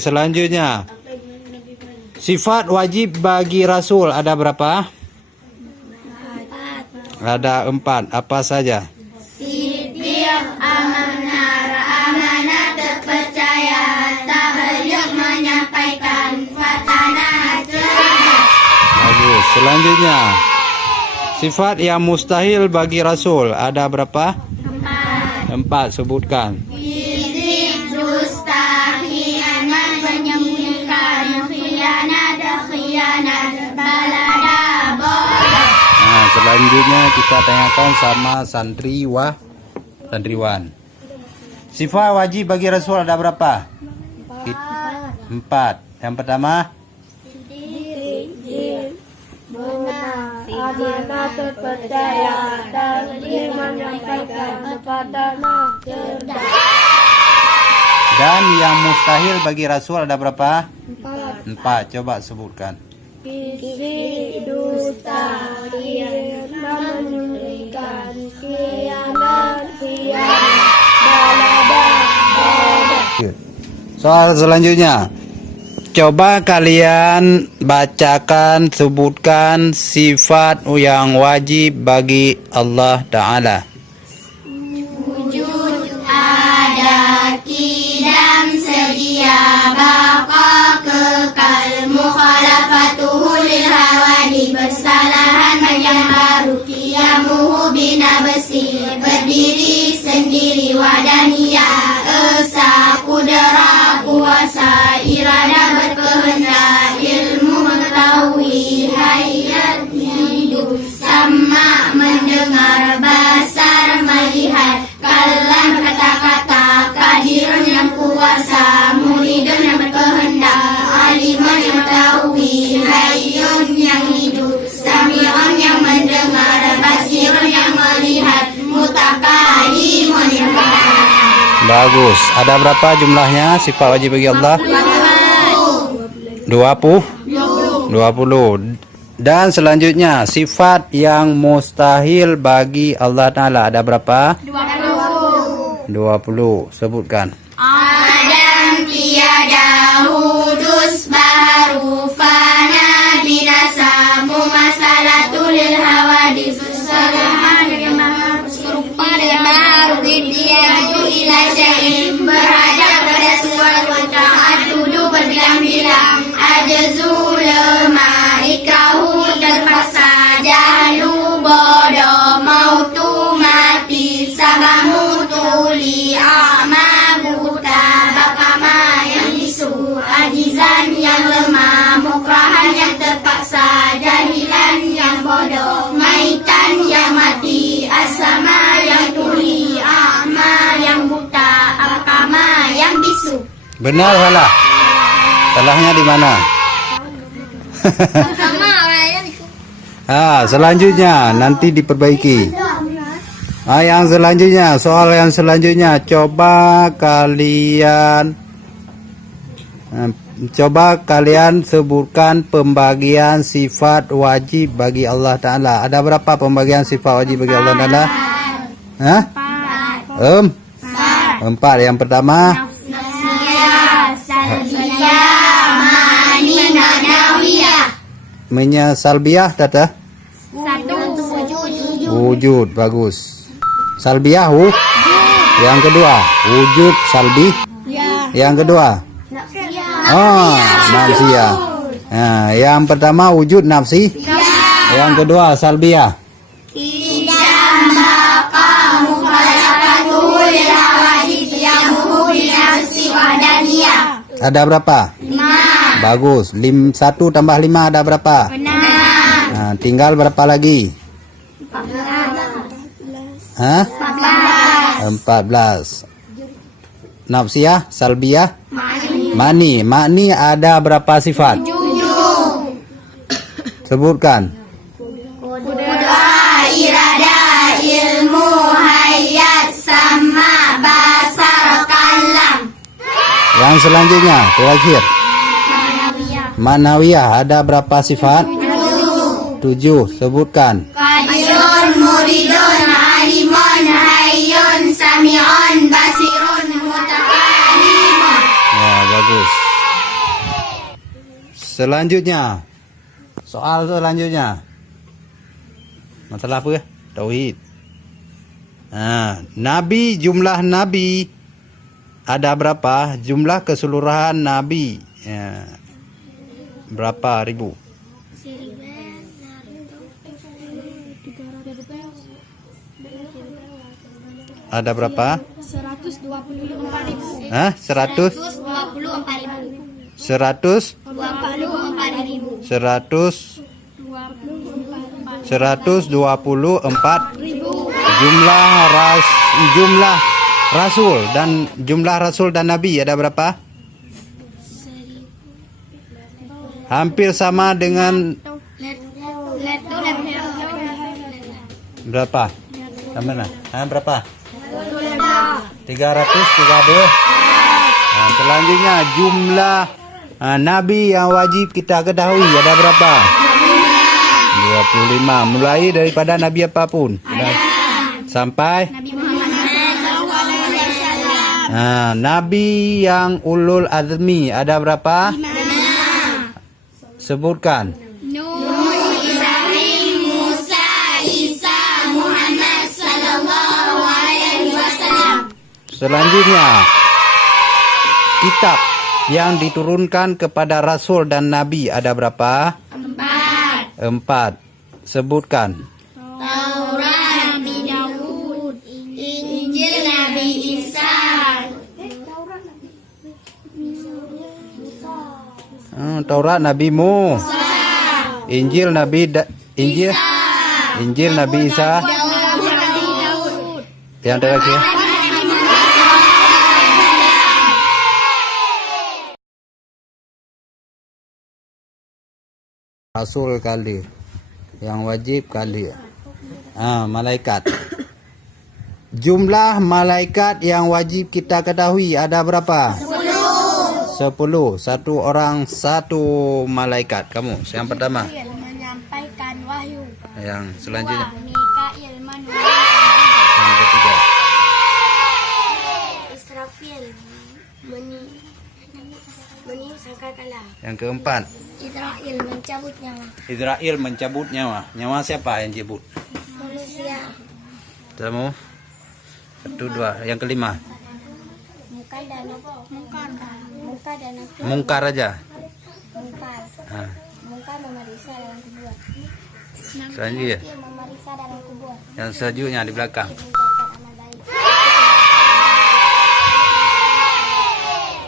Selanjutnya, sifat wajib bagi Rasul ada berapa? Ada 4. Apa saja? Siddiq, amanah, terpercaya, tabligh, menyampaikan, fatanah, cerdas. Bagus. Selanjutnya, sifat yang mustahil bagi Rasul ada berapa? 4. Sebutkan. Kizib, dusta, khianat, menyembunyikan, khianat, balada, bodoh. Nah, selanjutnya kita tanyakan sama santriwan. Sifat wajib bagi Rasul ada berapa? 4. Yang pertama, benar, amanah, terpercaya, tabligh, menyampaikan, fatanah, cerdas. dan yang mustahil bagi Rasul ada berapa? 4. Coba sebutkan. Kisi, dusta, khianat, menyembunyikan, khianat, balada, bodoh. Soal selanjutnya, coba kalian bacakan, sebutkan sifat yang wajib bagi Allah Ta'ala. Wujud, ada, kidam, sedia, baqa, kekal, mukhalafatuhu lil hawadi, bersalahan yang baru, qiyamuhu bina besi, berdiri sendiri, wadaniyah, esa, kudera, kuasa, irada, berkehendak, ilmu, mengetahui, hayat, hidup, sama, mendengar, basar, melihat, kalam, kata-kata, kadirun yang kuasa, muridun yang berkehendak, alimun yang mengetahui, hayyun yang hidup, sami'un yang mendengar, basirun yang melihat, mutakalimun yang berkata. Bagus. Ada berapa jumlahnya sifat wajib bagi Allah? 20. 20. Dan selanjutnya, sifat yang mustahil bagi Allah Ta'ala ada berapa? 20. Sebutkan. Adam tiada, hudus baru, fana binasa, mumasalatul hawadis, kesalahan yang serupa dengan baru, idiyatu ila syai'in, berada pada sesuatu, ta'adudu berbilang-bilang, ajzu lemah, ikrahu terpaksa, jahlu bodoh, mautu mati, sabamu tuli, a'ma buta, bakama yang bisu, ajizan yang lemah, mukrahan yang terpaksa, jahilan yang bodoh, maitan yang mati, asama yang tuli, a'ma yang buta, bakama yang bisu. Benar salah? Salahnya di mana? Selanjutnya nanti diperbaiki. Yang selanjutnya, soal yang selanjutnya, coba kalian sebutkan pembagian sifat wajib bagi Allah Ta'ala. Ada berapa pembagian sifat wajib bagi Allah Ta'ala? 4. Yang pertama, salbiyah, tata? Wujud. Bagus. Salbiyah, yang kedua, wujud salbi. Yang kedua, nafsiyah. Nah, yang pertama wujud nafsi. Yang kedua salbiyah. Ada berapa? 5. Bagus. 1 tambah 5 ada berapa? Benar. Nah, tinggal berapa lagi? 14. Nafsiyah, salbiyah, mani. Mani ada berapa sifat? 7. Sebutkan. Kudra, irada, ilmu, hayat, sama, basar, kalam. Yang selanjutnya, terakhir. Manawiyah ada berapa sifat? 7. Sebutkan. Qadirun, muridun, alimun, hayyun, sami'un, basirun, mutakalimun. Ya, bagus. Selanjutnya. Soal selanjutnya. Masalah apa? Tauhid. Nabi, jumlah nabi ada berapa? Jumlah keseluruhan nabi. Berapa ribu? Ada berapa? 124.000. 100? 124.000. 100? 24.000. 124 jumlah rasul dan nabi ada berapa? Hampir sama dengan berapa? Sama berapa? 332. Selanjutnya jumlah nabi yang wajib kita ketahui ada berapa? 25. Mulai daripada nabi apapun sampai nabi yang ulul azmi ada berapa? Sebutkan. Nuh, Ibrahim, Musa, Isa, Muhammad sallallahu alaihi wasallam. Selanjutnya, kitab yang diturunkan kepada rasul dan nabi ada berapa? 4. Sebutkan. Taurat Nabi Daud, Injil Nabi Isa. Taurat Nabi Musa. Injil Nabi Injil Nabi Isa. Yang terakhir. Rasul kali, yang wajib kali. Malaikat. Jumlah malaikat yang wajib kita ketahui ada berapa? 10. Satu orang satu malaikat. Kamu yang pertama. Menyampaikan wahyu. Yang selanjutnya. Mikail Yang ketiga. Israfil sangkakala. Yang keempat. Israel mencabut nyawa Israel mencabut nyawa. Nyawa siapa yang cabut? manusia. Kamu. 1, 2. Yang kelima. Mungkar aja. Mungkar memeriksa dalam kubur. Selanjutnya. Memeriksa dalam kubur. Yang selanjutnya di belakang. Mencatat amal baik.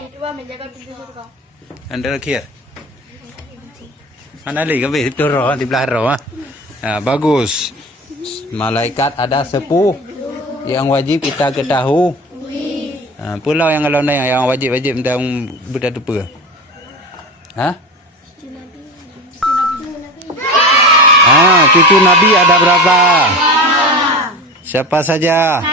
Kedua, menjaga pintu surga. Yang terakhir. Mana lagi kami itu roh di belakang roh. Bagus. Malaikat ada 10 yang wajib kita ketahui. Pulau yang kalau naik yang wajib dan budak lupa. Cucu Nabi ada berapa? Siapa saja?